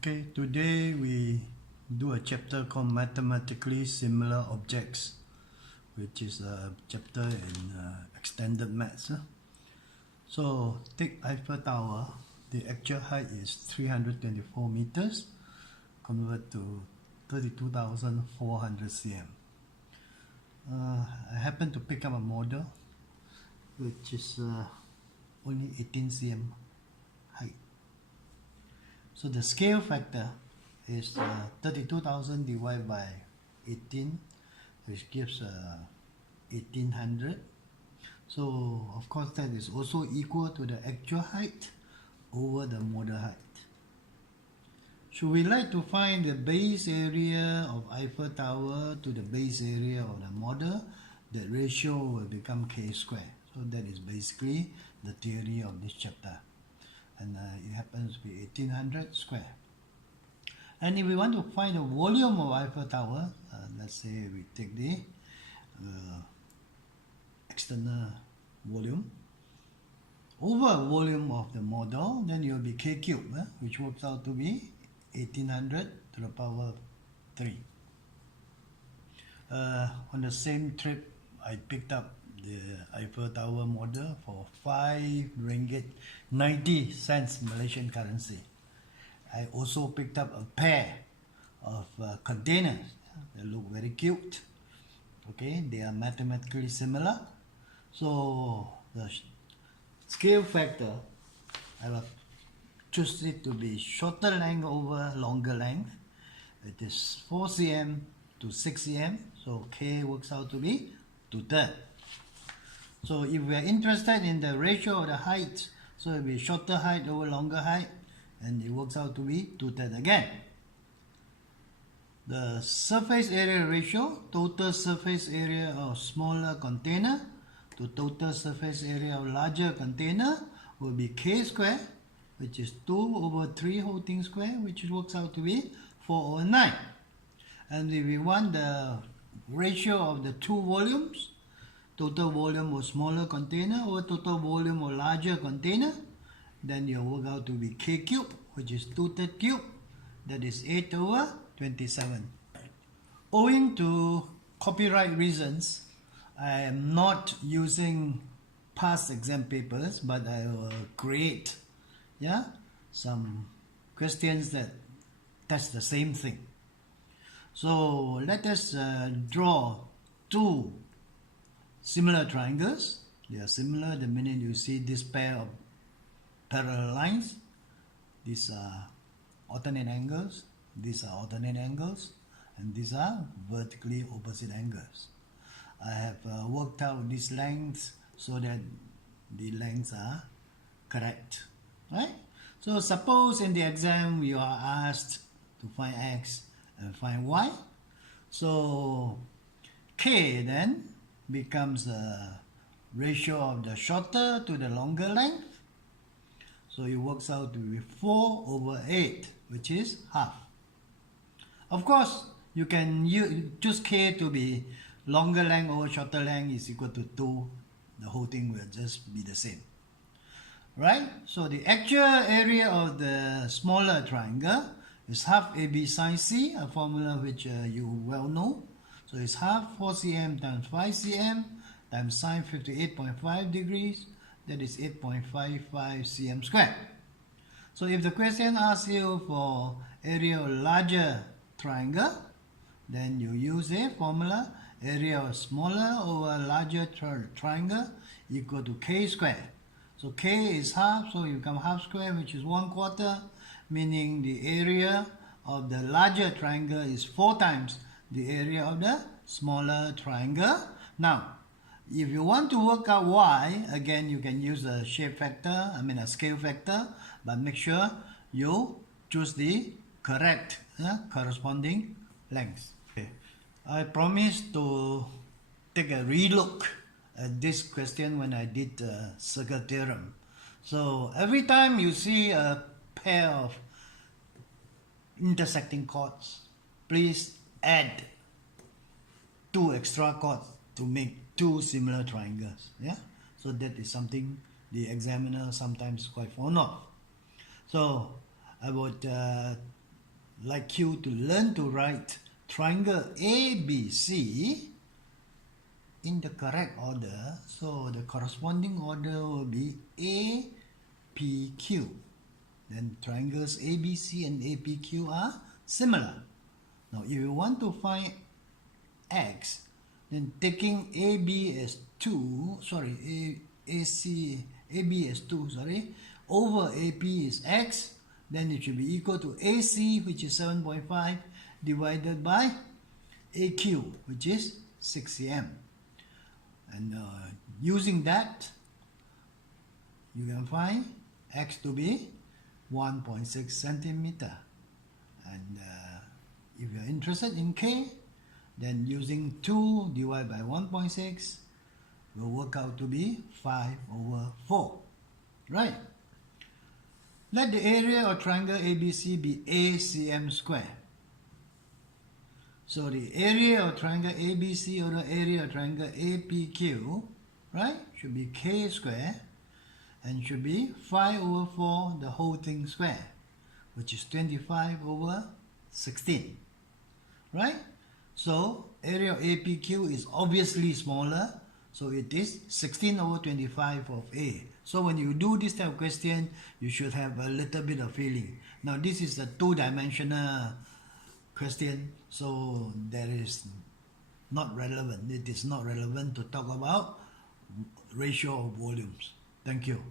Okay, today we do a chapter called Mathematically Similar Objects, which is a chapter in extended maths. So take Eiffel Tower. The actual height is 324 meters, convert to 32,400 cm. I happen to pick up a model which is only 18 cm height. So the scale factor is 32,000 divided by 18, which gives 1800. So of course that is also equal to the actual height over the model height. Should we like to find the base area of Eiffel Tower to the base area of the model, that ratio will become k squared. So that is basically the theory of this chapter. And it happens to be 1800 square. And if we want to find the volume of Eiffel Tower, let's say we take the external volume over volume of the model, then it will be k cubed, which works out to be 1800 to the power 3. On the same trip, I picked up the Eiffel Tower model for 5 ringgit 90 cents Malaysian currency. I also picked up a pair of containers that look very cute. Okay, they are mathematically similar. So the scale factor, I will choose it to be shorter length over longer length. It is 4 cm to 6 cm, so k works out to be 2/3. So if we are interested in the ratio of the height, so it will be shorter height over longer height, and it works out to be 2/3 again. The surface area ratio, total surface area of smaller container to total surface area of larger container, will be k square, which is 2 over 3 whole thing square, which works out to be 4 over 9. And if we want the ratio of the two volumes, total volume of smaller container over total volume of larger container, then you work out to be k cubed, which is 2/3 cube, that is 8 over 27. Owing to copyright reasons, I am not using past exam papers, but I will create some questions that test the same thing. So let us draw two similar triangles. They are similar the minute you see this pair of parallel lines. These are alternate angles, these are alternate angles, and these are vertically opposite angles. I have worked out these lengths so that the lengths are correct, right? So suppose in the exam you are asked to find x and find y. So k then becomes a ratio of the shorter to the longer length. So it works out to be 4 over 8, which is half. Of course, you can choose k to be longer length over shorter length is equal to 2. The whole thing will just be the same. Right? So the actual area of the smaller triangle is half AB sine C, a formula which you well know. So it's half 4 cm times 5 cm times sine 58.5 degrees, that is 8.55 cm squared. So if the question asks you for area of larger triangle, then you use a formula, area of smaller over larger triangle equal to k squared. So k is half, so you become half square, which is 1/4, meaning the area of the larger triangle is 4 times the area of the smaller triangle. Now, if you want to work out y, again you can use a shape factor, a scale factor, but make sure you choose the correct corresponding length. Okay. I promised to take a relook at this question when I did the circle theorem. So every time you see a pair of intersecting chords, please add 2 extra chords to make 2 similar triangles. So that is something the examiner sometimes quite fond of. So I would like you to learn to write triangle ABC in the correct order. So the corresponding order will be APQ. Then triangles ABC and APQ are similar. Now if you want to find X, then taking AB as 2, AB as 2, over AP is X, then it should be equal to AC, which is 7.5, divided by AQ, which is 6 cm. And using that, you can find X to be 1.6 centimeter. And if you're interested in K, then using 2 divided by 1.6 will work out to be 5/4. Right? Let the area of triangle ABC be A cm square. So the area of triangle ABC or the area of triangle APQ, right, should be K square and should be 5/4 the whole thing square, which is 25/16. Right? So area of APQ is obviously smaller, so it is 16/25 of A. So when you do this type of question, you should have a little bit of feeling. Now this is a two-dimensional question, so that is not relevant. It is not relevant to talk about ratio of volumes. Thank you.